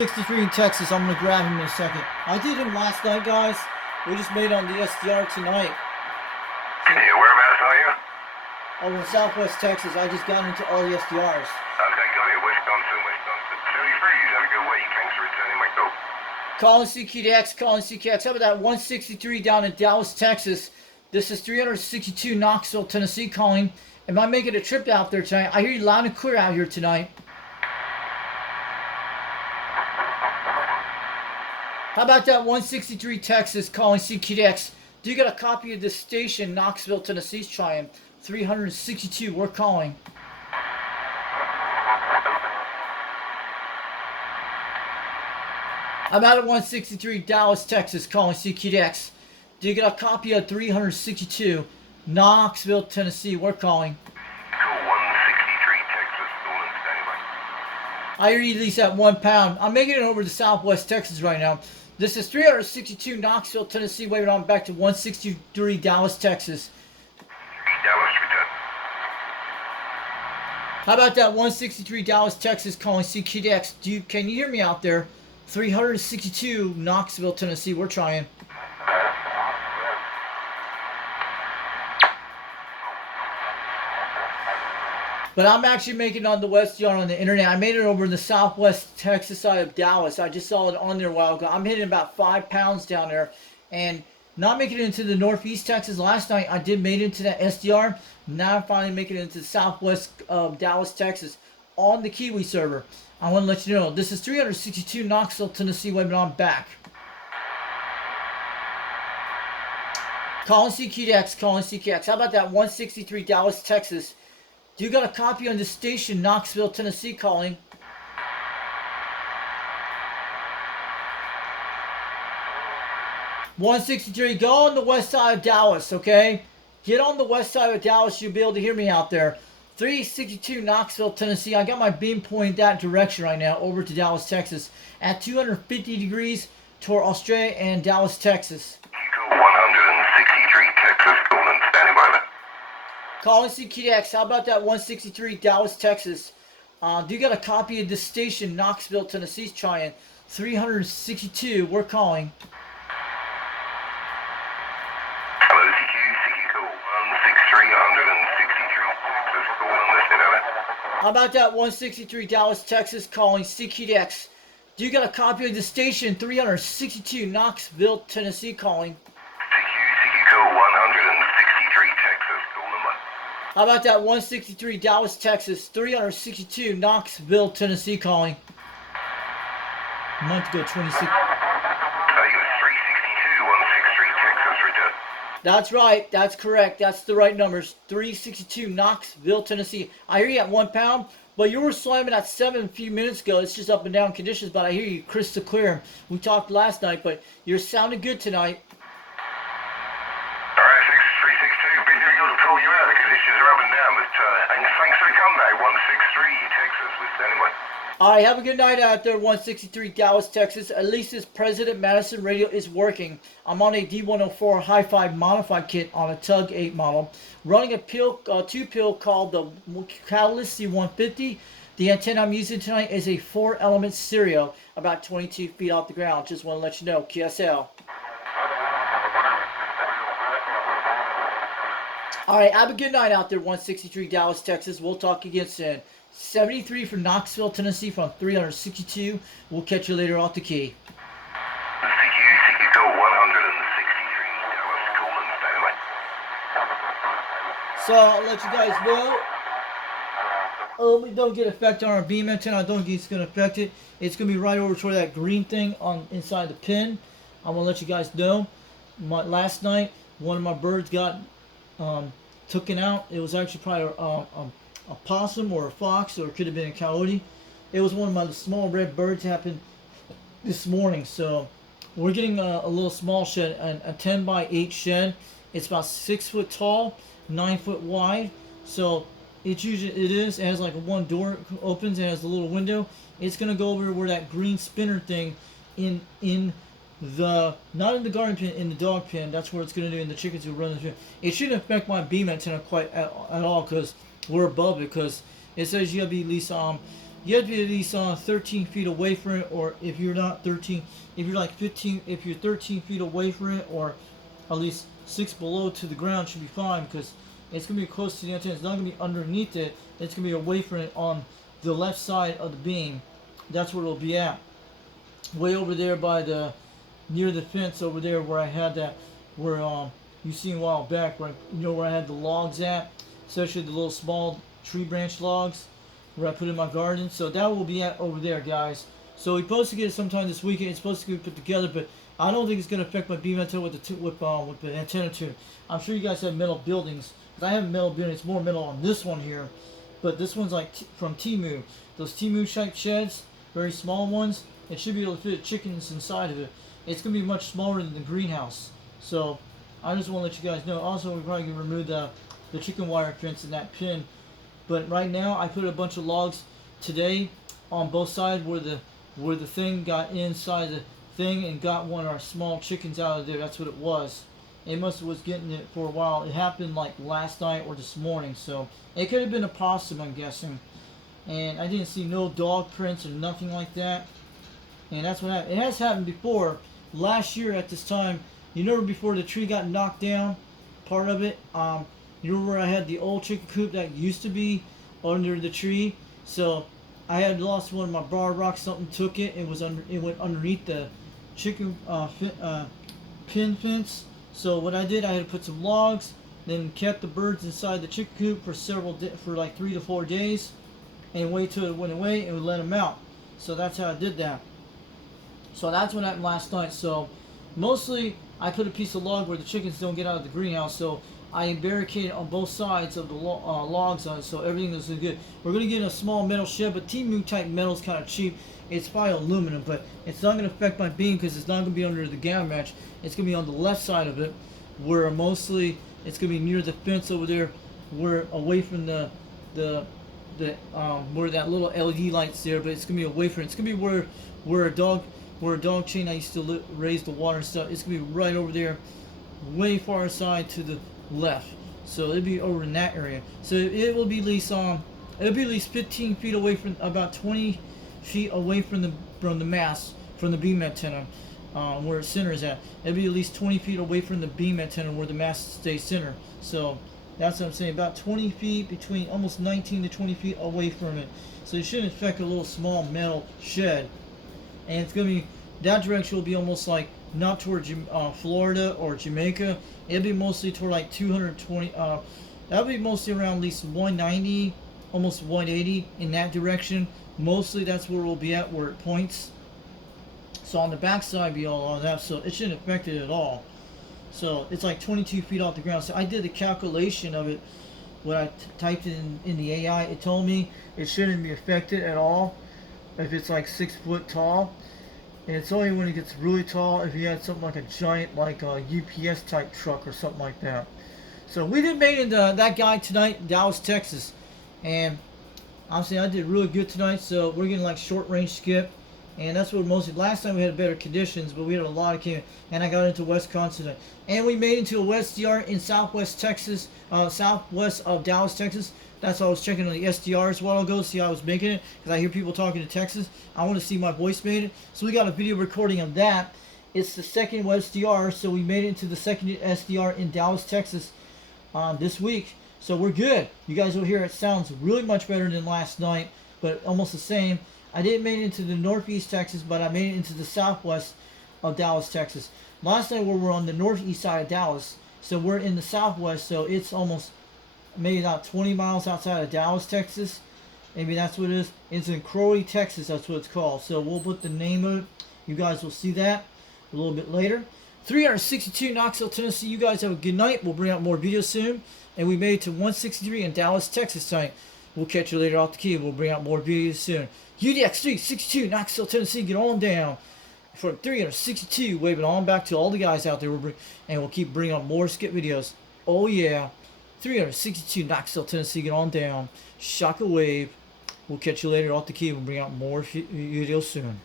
63 in Texas. I'm gonna grab him in a second. I did him last night, guys. We just made on the SDR tonight. So, yeah, whereabouts are you? Over in Southwest Texas. I just got into all the SDRs. Okay, got it. Wisconsin. 33s, have a good week. Thanks for returning my call. Calling CQDX, calling CQX. How about that 163 down in Dallas, Texas? This is 362 Knoxville, Tennessee calling. Am I making a trip out there tonight? I hear you loud and clear out here tonight. How about that 163 Texas calling CQDX? Do you got a copy of this station, Knoxville, Tennessee's trying? 362, we're calling. I'm out at 163 Dallas, Texas calling CQDX. Do you got a copy of 362 Knoxville, Tennessee? We're calling. Cool, 163 Texas, calling, standing by. I hear you at least at 1 pound. I'm making it over to Southwest Texas right now. This is 362 Knoxville, Tennessee, waving on back to 163 Dallas, Texas. Dallas, return. How about that 163 Dallas, Texas calling CQDX? Can you hear me out there? 362 Knoxville, Tennessee, we're trying. But I'm actually making it on the West Yard on the internet. I made it over in the Southwest Texas side of Dallas. I just saw it on there a while ago. I'm hitting about 5 pounds down there. And not making it into the Northeast Texas. Last night I did make it into that SDR. Now I'm finally making it into the Southwest Dallas, Texas on the Kiwi server. I want to let you know, this is 362 Knoxville, Tennessee, waving on back. Calling CQDX, calling CQX. How about that 163 Dallas, Texas? Do you got a copy on this station, Knoxville, Tennessee, calling? $163, go on the west side of Dallas, okay? Get on the west side of Dallas, you'll be able to hear me out there. 362 Knoxville, Tennessee. I got my beam pointed that direction right now, over to Dallas, Texas. At 250 degrees toward Australia and Dallas, Texas. Cool, 163 Texas, calling, standing by. Calling CQDX. How about that 163 Dallas, Texas? Do you got a copy of this station, Knoxville, Tennessee's trying? 362, we're calling. Hello, CQ call, 163, 163 Texas, calling, listening over. How about that 163 Dallas, Texas, calling CQDX? Do you got a copy of the station, 362 Knoxville, Tennessee, calling? CQ call, 163 Texas, calling, by. How about that 163 Dallas, Texas, 362 Knoxville, Tennessee, calling? I might have to go 26. You was 362, 163 Texas, return. That's right. That's correct. That's the right numbers. 362 Knoxville, Tennessee. I hear you at 1 pound, but you were slamming at 7 a few minutes ago. It's just up and down conditions, but I hear you crystal clear. We talked last night, but you're sounding good tonight. Alright, 362, be here to call you out. The conditions are up and down, but and thanks for the comeback, 163 Texas, with standing by. All right, have a good night out there, 163 Dallas, Texas. At least this President Madison radio is working. I'm on a D104 Hi-Fi modified kit on a Tug 8 model, running a two-pill called the Catalyst C150. The antenna I'm using tonight is a 4-element stereo, about 22 feet off the ground. Just want to let you know, QSL. All right, have a good night out there, 163 Dallas, Texas. We'll talk again soon. 73 from Knoxville, Tennessee from 362. We'll catch you later off the key. CQ call, 163 Dallas, calling, standing by. So I'll let you guys know. We don't get affected on our beam antenna. I don't think it's going to affect it. It's going to be right over toward that green thing on inside the pin. I want to let you guys know. Last night, one of my birds got taken out. It was actually probably a possum or a fox, or it could have been a coyote. It was one of my small red birds. Happened this morning. So we're getting a little small shed, a 10 by 8 shed. It's about 6 foot tall, 9 foot wide. So it has like one door opens and has a little window. It's gonna go over where that green spinner thing in the, not in the garden pen, in the dog pen. That's where it's gonna do, and the chickens will run the pen. It shouldn't affect my beam antenna quite at all, because we're above it, because it says you gotta be at least you have to be at least 13 feet away from it, or if you're not 13, if you're like 15, if you're 13 feet away from it, or at least 6 below to the ground, should be fine, because it's going to be close to the antenna. It's not going to be underneath it. It's going to be away from it on the left side of the beam. That's where it'll be at. Way over there by the, near the fence over there where I had that, where you seen a while back, where where I had the logs at, especially the little small tree branch logs where I put in my garden. So that will be at over there, guys. So we're supposed to get it sometime this weekend. It's supposed to be put together, but I don't think it's going to affect my beam antenna with the antenna tune. I'm sure you guys have metal buildings. I have a metal building. It's more metal on this one here, but this one's like from Temu. Those Temu type sheds, very small ones. It should be able to fit chickens inside of it. It's going to be much smaller than the greenhouse. So I just want to let you guys know. Also, we're probably going to remove the chicken wire fence in that pin. But right now, I put a bunch of logs today on both sides where the thing got inside the thing and got one of our small chickens out of there. That's what it was. It must have was getting it for a while. It happened like last night or this morning. So it could have been a possum, I'm guessing. And I didn't see no dog prints or nothing like that. And that's what happened. It has happened before. Last year at this time, you remember before the tree got knocked down, part of it. You remember where I had the old chicken coop that used to be under the tree. So I had lost one of my bar rocks. Something took it. It went underneath the chicken pin fence. So what I did, I had to put some logs, then kept the birds inside the chicken coop for like 3 to 4 days, and wait till it went away and would let them out. So that's how I did that. So that's what happened last night. So mostly I put a piece of log where the chickens don't get out of the greenhouse. So I barricaded on both sides of the logs on it, so everything is good. We're going to get a small metal shed, but Temu type metal is kind of cheap. It's probably aluminum, but it's not going to affect my beam because it's not going to be under the gamma match. It's going to be on the left side of it, where mostly it's going to be near the fence over there, where away from the where that little LED light's there, but it's going to be away from it. It's going to be where a dog chain I used to raise the water and stuff. It's going to be right over there, way far aside to the left. So it'll be over in that area. So it will be at least it'll be at least 15 feet away from, about 20 feet away from the mast, from the beam antenna, where its center is at. It'll be at least 20 feet away from the beam antenna where the mast stays center. So that's what I'm saying. About 20 feet, between almost 19 to 20 feet away from it. So it shouldn't affect a little small metal shed. And it's gonna be, that direction will be almost like not toward Florida or Jamaica. It'll be mostly toward like 220. That'll be mostly around at least 190, almost 180 in that direction. Mostly that's where we'll be at, where it points. So on the back side, be all on that. So it shouldn't affect it at all. So it's like 22 feet off the ground. So I did the calculation of it. When I typed it in the AI, it told me it shouldn't be affected at all if it's like 6 foot tall. And it's only when it gets really tall if you had something like a giant, like a UPS type truck or something like that. So we did make it that guy tonight, Dallas, Texas. And honestly, I did really good tonight. So we're getting like short range skip. And that's what mostly, last time we had better conditions, but we had a lot of came, and I got into Wisconsin. And we made it into a SDR in southwest Texas, southwest of Dallas, Texas. That's why I was checking on the SDRs a while ago, see how I was making it, because I hear people talking to Texas. I want to see my voice made it. So we got a video recording of that. It's the second SDR, so we made it into the second SDR in Dallas, Texas this week. So we're good. You guys will hear it sounds really much better than last night, but almost the same. I didn't make it into the northeast Texas, but I made it into the southwest of Dallas, Texas. Last night we were on the northeast side of Dallas, so we're in the southwest, so it's almost maybe about 20 miles outside of Dallas, Texas. Maybe that's what it is. It's in Crowley, Texas. That's what it's called. So we'll put the name of it. You guys will see that a little bit later. 362 Knoxville, Tennessee. You guys have a good night. We'll bring out more videos soon. And we made it to 163 in Dallas, Texas tonight. We'll catch you later off the key. We'll bring out more videos soon. UDX362 Knoxville, Tennessee. Get on down. For 362, wave it on back to all the guys out there. And we'll keep bringing out more skip videos. Oh, yeah. 362 Knoxville, Tennessee. Get on down. Shock a wave. We'll catch you later off the key. We'll bring out more videos soon.